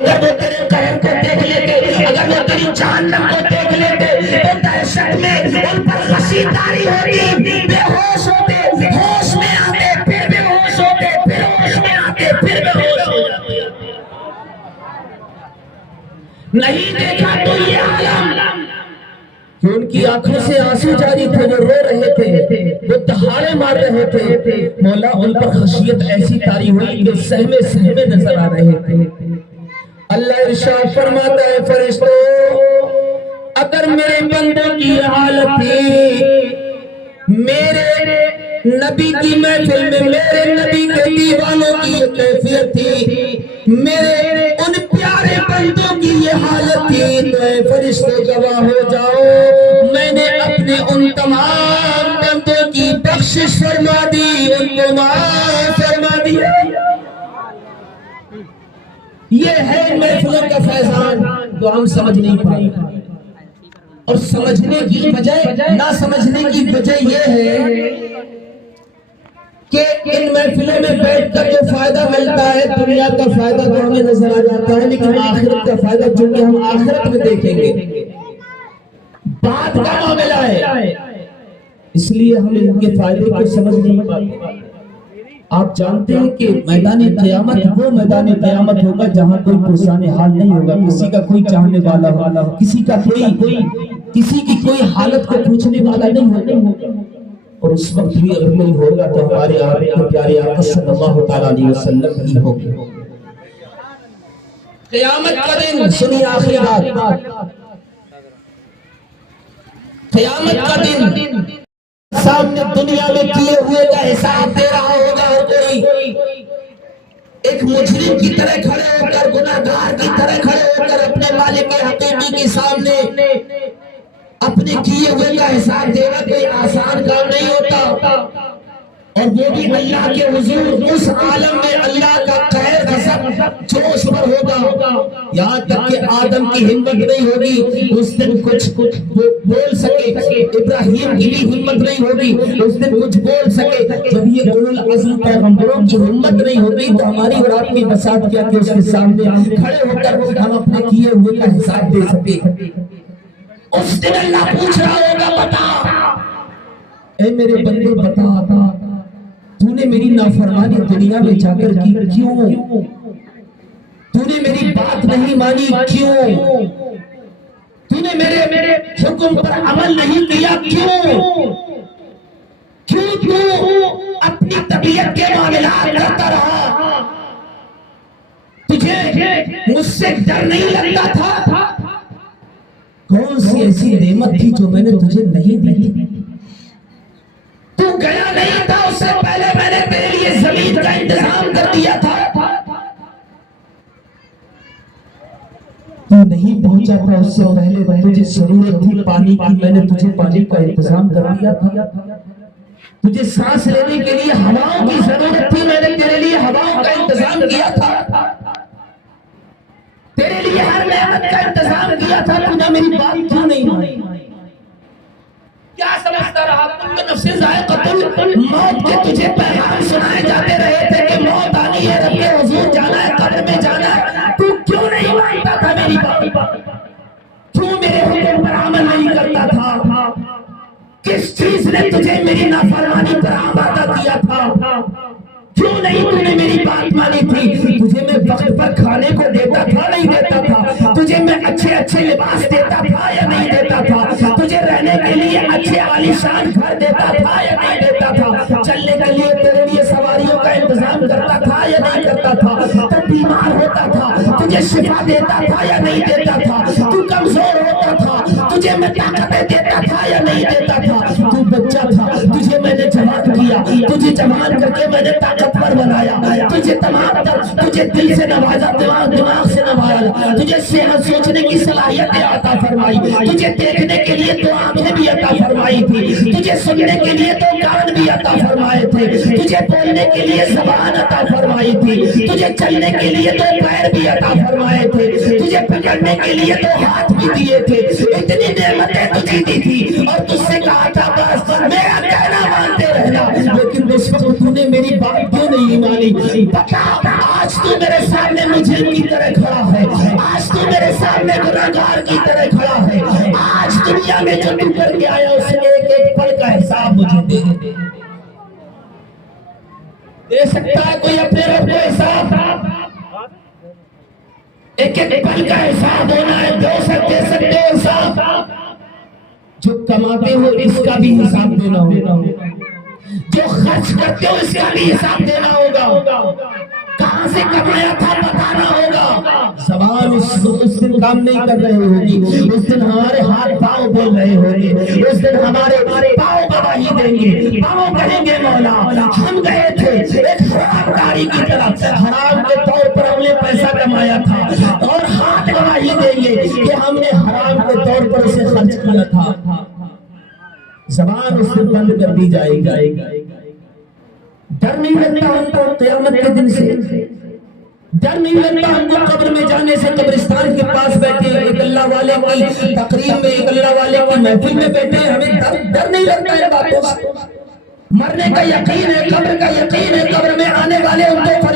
اگر وہ تیرے قہر کو دیکھ لیتے، اگر وہ تیری جہنم کو دیکھ لیتے تو دہشت میں ان پر خشی طاری ہوتی، بے ہوش ہوتے، ہوش میں آتے پھر بے ہوش ہوتے، پھر ہوش میں آتے پھر بے ہوش ہو جاتے۔ نہیں دیکھا تو یہ عالم کہ ان کی آنکھوں سے آنسو جاری تھے، وہ رو رہے تھے، وہ دہاڑے مار رہے تھے، مولا ان پر خشیت ایسی طاری ہوئی کہ سہمے سہمے نظر آ رہے تھے۔ اللہ ارشاد فرماتا ہے فرشتوں، اگر میرے بندوں کی حالت تھی، میرے نبی کی محفل میں میرے نبی کے دیوانوں کی یہ کیفیت تھی، میرے ان پیارے بندوں کی یہ حالت تھی، تو اے فرشتوں گواہ ہو جاؤ، میں نے اپنے ان تمام بندوں کی بخشش فرما دی، ان کو معاف فرما دیا۔ یہ ہے محفلوں کا فیضان جو ہم سمجھ نہیں پائے، اور سمجھنے کی وجہ، نہ سمجھنے کی وجہ یہ ہے کہ ان محفلوں میں بیٹھ کر جو فائدہ ملتا ہے، دنیا کا فائدہ تو ہمیں نظر آ جاتا ہے، لیکن آخرت کا فائدہ جو کہ ہم آخرت میں دیکھیں گے، بعد کا معاملہ ہے، اس لیے ہم ان کے فائدے کو سمجھ نہیں پاتے۔ آپ جانتے ہیں کہ میدان قیامت وہ میدان قیامت ہوگا جہاں کوئی پرسان حال نہیں ہوگا، کسی کا کوئی چاہنے والا ہوگا، کسی کی کوئی حالت کو پوچھنے والا نہیں ہوگا، اور اس وقت بھی اگر کوئی ہوگا تو ہمارے آپ کے پیارے آقا صلی اللہ تعالیٰ علیہ وسلم ہی ہوگا۔ قیامت کا دن، سنیے آخری بات، قیامت کا دن سامنے دنیا میں کیے ہوئے کا حساب دے رہا ہوگا، اور کوئی ایک مجرم کی طرح کھڑے ہو کر، گناہگار کی طرح کھڑے ہو کر اپنے مالک حقیقی کے سامنے اپنے کیے ہوئے کا حساب دینا کوئی آسان کام نہیں ہوتا، اور وہ بھی اللہ کے حضور، اس عالم میں اللہ کا قہر غضب جوش پر ہوگا، یہاں تک کہ آدم کی ہمت نہیں ہوگی اس دن کچھ بول سکے، ابراہیم کی بھی ہمت نہیں ہوگی اس دن کچھ بول سکے، جب یہ اولو العزم پیغمبروں کی ہمت نہیں ہوگی تو ہماری اور آپ کی بساط کیا کہ اس کے سامنے کھڑے ہو کر ہم اپنے کیے ہوئے کا حساب دے سکے۔ اس دن اللہ پوچھ رہا ہوگا، بتا اے میرے بندے، بتا تو نے میری نافرمانی دنیا میں جا کر کی کیوں؟ تو نے میری بات نہیں مانی کیوں؟ تو نے میرے حکم پر عمل نہیں کیا کیوں؟ کیوں اپنی طبیعت کے معاملات کرتا رہا؟ تجھے مجھ سے ڈر نہیں لگتا تھا؟ کون سی ایسی نعمت تھی جو میں نے تجھے نہیں دی؟ تو گیا نہیں تھا، اس سے پہلے میں نے تیرے لیے زمین کا انتظام کر دیا تھا، تو نہیں پہنچا تھا، اس سے پہلے تجھے ضرورت تھی پانی کی، میں نے تجھے پانی کا انتظام کر دیا تھا، تجھے سانس لینے کے لیے ہواؤں کی ضرورت تھی، میں نے تیرے لیے ہواؤں کا انتظام کیا تھا، تیرے لیے ہر نعمت کا انتظام کیا تھا، تو نے میری بات کیوں نہیں مانی؟ کیا سمجھتا رہا؟ کل نفس ذائقۃ الموت کے تجھے پیغام سنائے جاتے رہے تھے کہ موت آنی ہے، رب کے حضور جانا ہے، قبر میں جانا ہے، تو کیوں نہیں مانتا تھا میری بات؟ کیوں میرے حکم پر عمل نہیں کرتا تھا؟ کس چیز نے تجھے میری نافرمانی پر آمادہ کیا تھا؟ کیوں نہیں تو نے میری بات مانی تھی؟ تجھے میں وقت پر کھانے کو دیتا تھا نہیں دیتا تھا؟ تجھے میں اچھے لباس دیتا تھا یا نہیں دیتا تھا؟ تجھے رہنے کے لیے اچھے عالیشان گھر دیتا تھا یا نہیں دیتا تھا؟ چلنے کے لیے تیرے لیے سواریوں کا انتظام کرتا تھا یا نہیں کرتا تھا؟ تو بیمار ہوتا تھا تجھے شفا دیتا تھا یا نہیں دیتا تھا؟ تو کمزور ہوتا تھا تجھے میں طاقتیں دیتا تھا یا نہیں دیتا تھا؟ تو بچہ تھا تجھے میں نے جوان کیا، تجھے جوان کر کے میں نے طاقتور بنایا، تجھے تمام تجھے دل سے نوازا، دماغ سے نوازا، تجھے صحت سوچنے کی صلاحیتیں عطا فرمائی، تجھے دیکھنے کے لیے تو آنکھیں بھی عطا فرمائی تھی، تجھے سننے کے لیے تو کان بھی عطا فرمائے تھے، تجھے بولنے کے لیے زبان عطا فرمائی تھی، تجھے چلنے کے لیے تو پیر بھی عطا فرمائے تھے، تجھے پکڑنے کے لیے تو ہاتھ بھی دیے تھے، اتنی نعمتیں تجھے دی تھی، اور تجھ سے کہا تھا بس میرا کہنا مانتے رہنا، لیکن اس وقت تو نے میری بات کیوں نہیں مانی؟ بتا آج تو میرے سامنے مجھے کی طرح کھڑا ہے، سامنے گنہگار کی طرح کھڑا ہے. آج دنیا میں جو تو کر کے آیا اس ایک ایک پل کا حساب مجھے دے سکتا ہے کوئی اپنے رب کو حساب؟ ایک ایک پل کا حساب ہونا ہے. دے سکتے ہو حساب؟ جو کماتے ہو اس کا بھی حساب دینا ہوگا, جو خرچ کرتے ہو اس کا بھی حساب دینا ہوگا, کہاں سے کمایا تھا بتانا ہوگا. زبان اس دن کام نہیں کر رہے ہوگی, اس دن ہمارے ہاتھ پاؤں بول رہے ہوگی, اس دن ہمارے پاؤں گواہی دیں گے, پاؤں کہیں گے مولا ہم گئے تھے ایک حرام کاری کی طرف, حرام کے طور پر ہم نے پیسہ کمایا تھا, اور ہاتھ گواہی دیں گے کہ ہم نے حرام کے طور پر اسے خرچ کیا تھا. زبان اس دن بند کر دی جائے گی. ڈر نہیں لگتا ہم کو قیامت کے دن سے؟ ڈر نہیں لگتا ہم کو قبر میں جانے سے؟ قبرستان کے پاس بیٹھے ایک اللہ والے کی تقریب میں, ایک اللہ والے کی محفل میں بیٹھے, ہمیں ڈر نہیں لگتا ہے باتوں سے؟ مرنے کا یقین ہے, قبر کا یقین ہے, قبر میں آنے والے ان کو